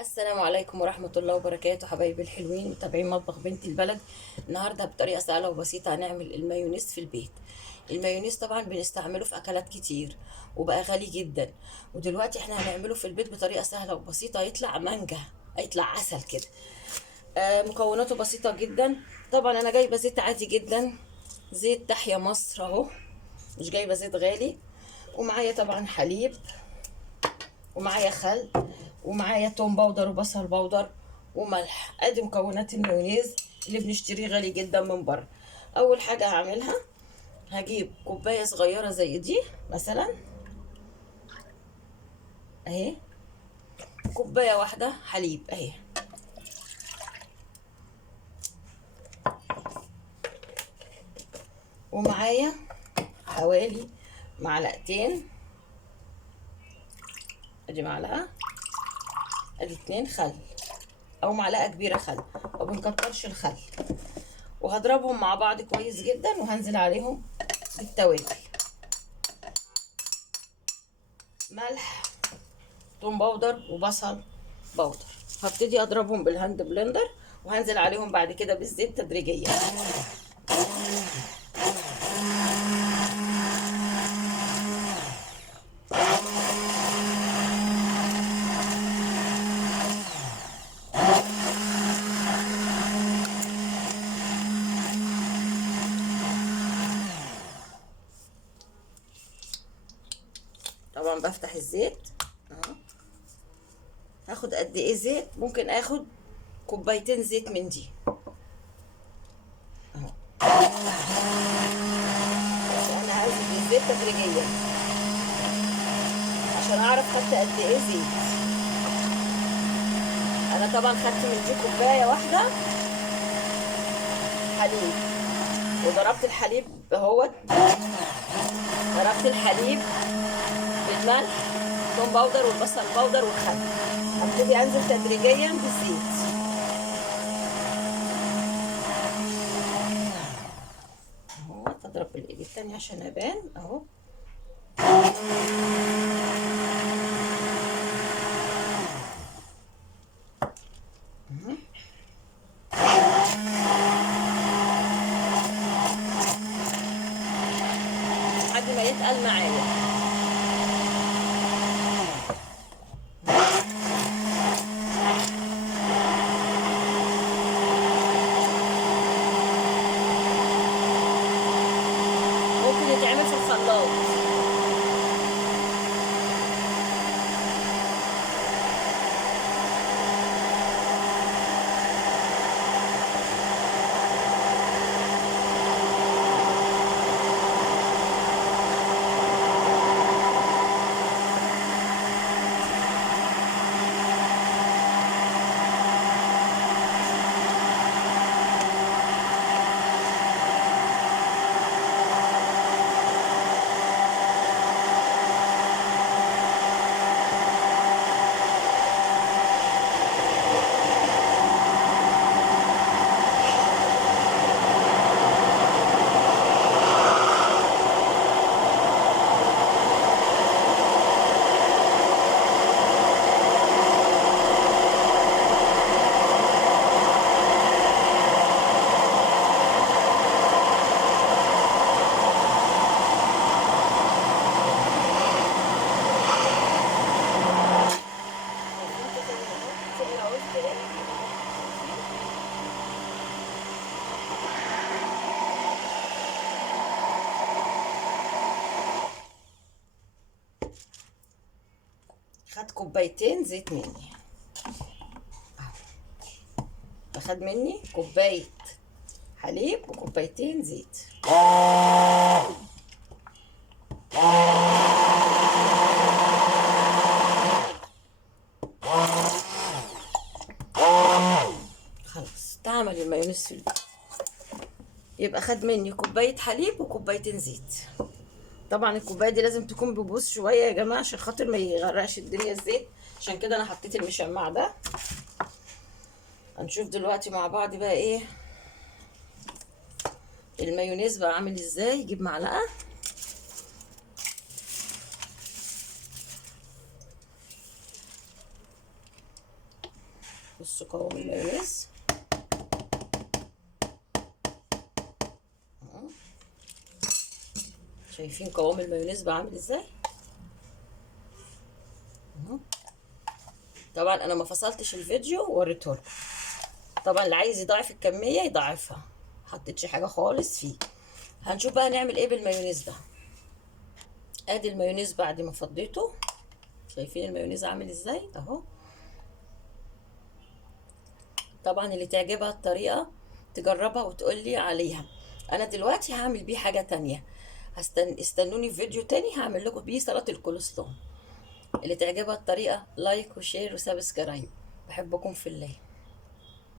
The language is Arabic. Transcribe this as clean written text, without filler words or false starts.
السلام عليكم ورحمة الله وبركاته، حبايبي الحلوين متابعين مطبخ بنت البلد. النهاردة بطريقة سهلة وبسيطة هنعمل المايونيز في البيت. المايونيز طبعا بنستعمله في أكلات كتير وبقى غالي جدا، ودلوقتي احنا هنعمله في البيت بطريقة سهلة وبسيطة يطلع مانجا، يطلع عسل كده. مكوناته بسيطة جدا. طبعا أنا جايبة زيت عادي جدا، زيت تحيا مصر أهو، مش جايبة زيت غالي. ومعايا طبعا حليب، ومعايا خل، ومعايا توم باودر وبصل باودر وملح. ادي مكونات المايونيز اللي بنشتريه غالي جدا من بره. اول حاجه هعملها، هجيب كوبايه صغيره زي دي مثلا اهي، كوبايه واحده حليب اهي، ومعايا حوالي معلقتين، ادي معلقه، ادي اتنين خل او معلقه كبيره خل، ما بنكترش الخل. وهضربهم مع بعض كويس جدا وهنزل عليهم بالتوابل، ملح، توم باودر وبصل باودر. هبتدي اضربهم بالهاند بلندر وهنزل عليهم بعد كده بالزيت تدريجيا. طبعا بفتح الزيت اهو. هاخد قد ايه زيت؟ ممكن اخد كوبايتين زيت من دي اهو، بس انا هنزل بالزيت تدريجيا عشان اعرف خدت قد ايه زيت. انا طبعا خدت من دي كوبايه واحده حليب، وضربت الحليب اهوت، ضربت الحليب بالملح، توم باودر والبصل باودر والخل. هبتدي انزل تدريجيا بالزيت اهو، اضرب بالايد التانية عشان ابان اهو. لحد ما يتقل معايا. ممكن يتعمل في الخلاط. خد كوبايتين زيت مني، اخد مني كوبايه حليب وكوبايتين زيت. خلاص تعمل المايونيز في البيت. يبقى خد مني كوبايه حليب وكوبايتين زيت. طبعا الكوبايه دي لازم تكون ببوس شويه يا جماعه عشان خاطر ما يغرقش الدنيا الزيت، عشان كده انا حطيت المشمع ده. هنشوف دلوقتي مع بعض بقى ايه المايونيز بقى عامل ازاي. جيب معلقه، بصوا قوام المايونيز. شايفين قوام المايونيز بقى عامل ازاي؟ طبعا انا ما فصلتش الفيديو ووريته لكم. طبعا اللي عايز يضاعف الكميه يضاعفها، محطتش حاجه خالص فيه. هنشوف بقى هنعمل ايه بالمايونيز ده. ادي المايونيز بعد ما فضيته، شايفين المايونيز عامل ازاي اهو. طبعا اللي تعجبها الطريقه تجربها وتقولي عليها. انا دلوقتي هعمل بيه حاجه تانية، استنوني في فيديو تاني هعمل لكم بيه سلطه الكولسلو. اللي تعجبها الطريقه لايك وشير وسبسكرايب. بحبكم في الله.